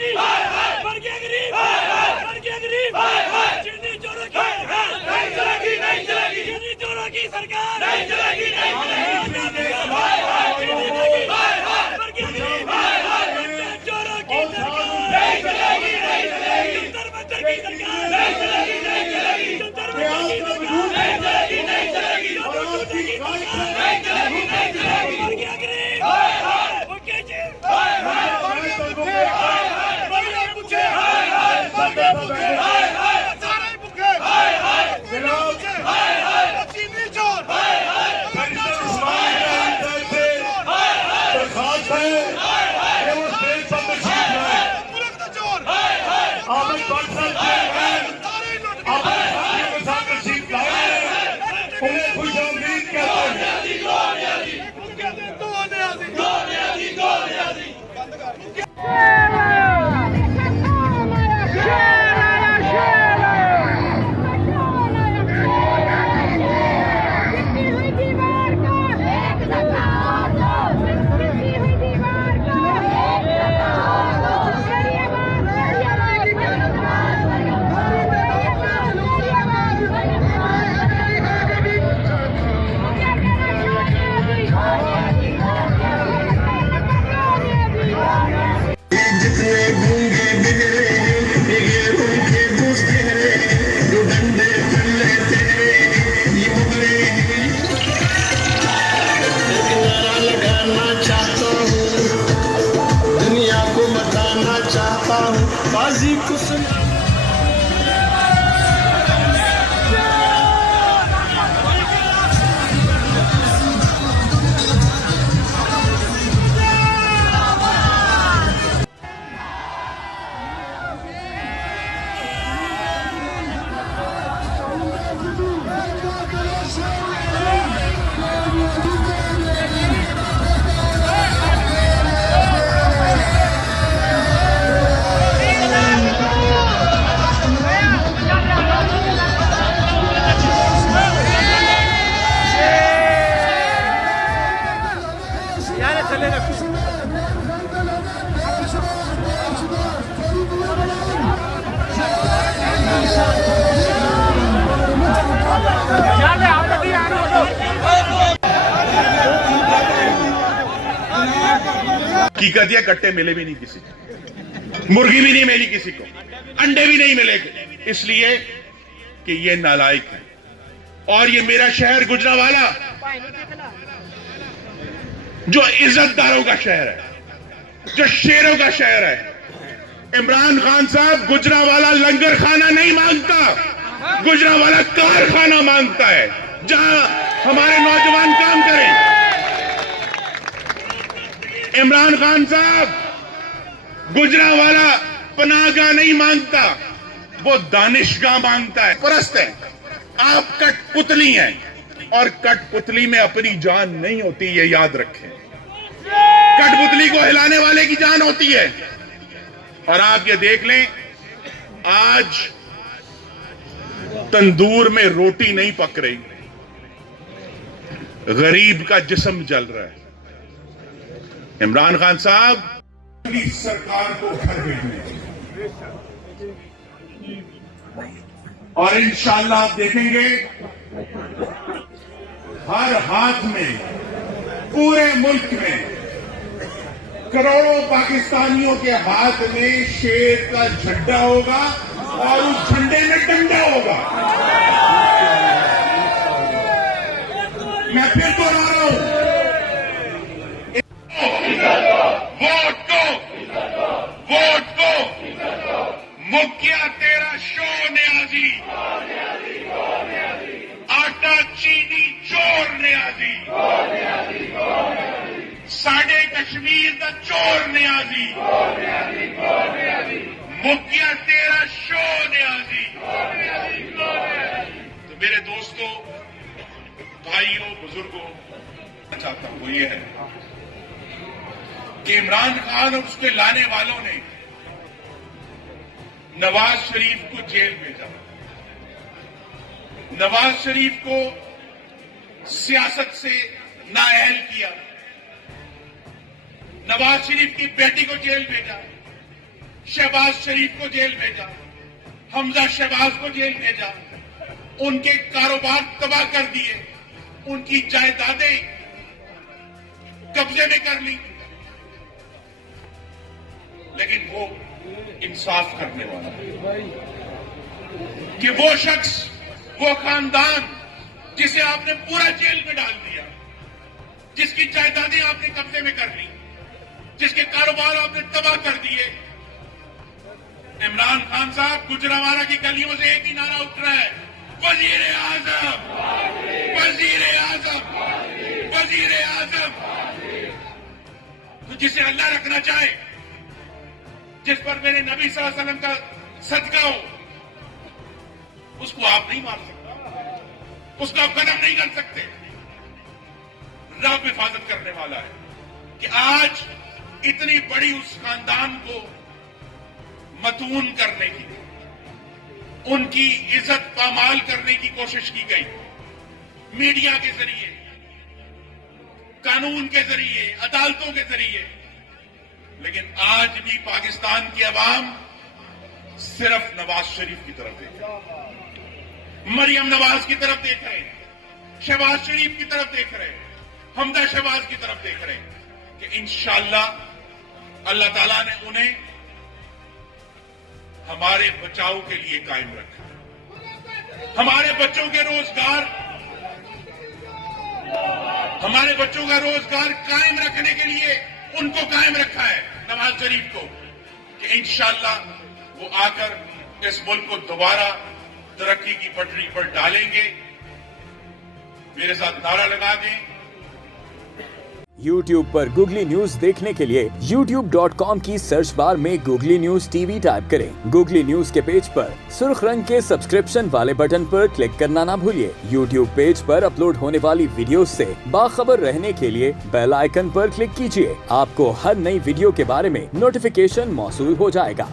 गरीब मर गया गरीब मर गया गरीब चीनी चोरों की नहीं चलेगी नहीं चलेगी चीनी चोरों की सरकार नहीं चलेगी नहीं चलेगी मर गया गरीब चोरों की सरकार नहीं चलेगी नहीं चलेगी जंतर मंतर की सरकार नहीं चलेगी नहीं चलेगी जंतर मंतर की सरकार नहीं चलेगी नहीं चलेगी नहीं चलेगी नहीं चलेगी मर गया गरीब ओके जी हकीकत यह कट्टे मिले भी नहीं किसी को, मुर्गी भी नहीं मिली किसी को, अंडे भी नहीं मिले, इसलिए कि ये नालायक है। और ये मेरा शहर गुजरावाला जो इज्जतदारों का शहर है, जो शेरों का शहर है। इमरान खान साहब गुजरावाला लंगर खाना नहीं मांगता, गुजरावाला कारखाना मांगता है जहां हमारे नौजवान काम करें। इमरान खान साहब गुजरावाला पनाहगाह नहीं मांगता, वो दानिशगाह मांगता है। परस्त है, आप कठपुतली हैं और कठपुतली में अपनी जान नहीं होती, ये याद रखें। कठपुतली को हिलाने वाले की जान होती है। और आप ये देख लें, आज तंदूर में रोटी नहीं पक रही, गरीब का जिस्म जल रहा है। इमरान खान साहब सरकार को घर भेजने और इंशाअल्लाह आप देखेंगे हर हाथ में, पूरे मुल्क में करोड़ों पाकिस्तानियों के हाथ में शेर का झंडा होगा और उस झंडे में डंडा होगा। मैं फिर दोहरा रहा हूं, वोट को मुखिया तेरा शो न्याजी, आटा चीनी चोर न्याजी, साडे कश्मीर का चोर न्याजी, मुखिया तेरा शो न्याजी। तो मेरे दोस्तों, भाइयों, बुजुर्गों, चाहता हूं वो ये है कि इमरान खान और उसके लाने वालों ने नवाज शरीफ को जेल भेजा, नवाज शरीफ को सियासत से नाअहल किया, नवाज शरीफ की बेटी को जेल भेजा, शहबाज शरीफ को जेल भेजा, हमजा शहबाज को जेल भेजा, उनके कारोबार तबाह कर दिए, उनकी जायदादें कब्जे में कर ली, लेकिन वो इंसाफ करने वाला है कि वो शख्स, वो खानदान जिसे आपने पूरा जेल में डाल दिया, जिसकी जायदादें आपने कब्जे में कर ली, जिसके कारोबार आपने तबाह कर दिए। इमरान खान साहब, गुजरांवाला की गलियों से एक ही नारा उठ रहा है, वजीर आजम, वजीर आजम, वजीर आजम। तो जिसे अल्लाह रखना चाहे, जिस पर मेरे नबी सल्लल्लाहु अलैहि वसल्लम का सदका हो, उसको आप नहीं मार सकते, उसको आप कदम नहीं कर सकते। रब हिफाजत करने वाला है कि आज इतनी बड़ी उस खानदान को मतून करने की, उनकी इज्जत पामाल करने की कोशिश की गई, मीडिया के जरिए, कानून के जरिए, अदालतों के जरिए। लेकिन आज भी पाकिस्तान की अवाम सिर्फ नवाज शरीफ की तरफ देख रहे हैं, मरियम नवाज की तरफ देख रहे हैं, शहबाज शरीफ की तरफ देख रहे हैं, हमजा शहबाज की तरफ देख रहे हैं कि इंशाअल्लाह अल्लाह ताला ने उन्हें हमारे बचाव के लिए कायम रखा, हमारे बच्चों के रोजगार, हमारे बच्चों का रोजगार कायम रखने के लिए उनको कायम रखा है नवाज शरीफ को, कि इंशाअल्लाह वो आकर इस मुल्क को दोबारा तरक्की की पटरी पर डालेंगे। मेरे साथ नारा लगा दें। YouTube पर गूगली न्यूज देखने के लिए youtube.com की सर्च बार में गूगली न्यूज टीवी टाइप करें। गूगली न्यूज के पेज पर सुर्ख रंग के सब्सक्रिप्शन वाले बटन पर क्लिक करना ना भूलिए। YouTube पेज पर अपलोड होने वाली वीडियो से बाखबर रहने के लिए बेल आइकन पर क्लिक कीजिए। आपको हर नई वीडियो के बारे में नोटिफिकेशन मौसूल हो जाएगा।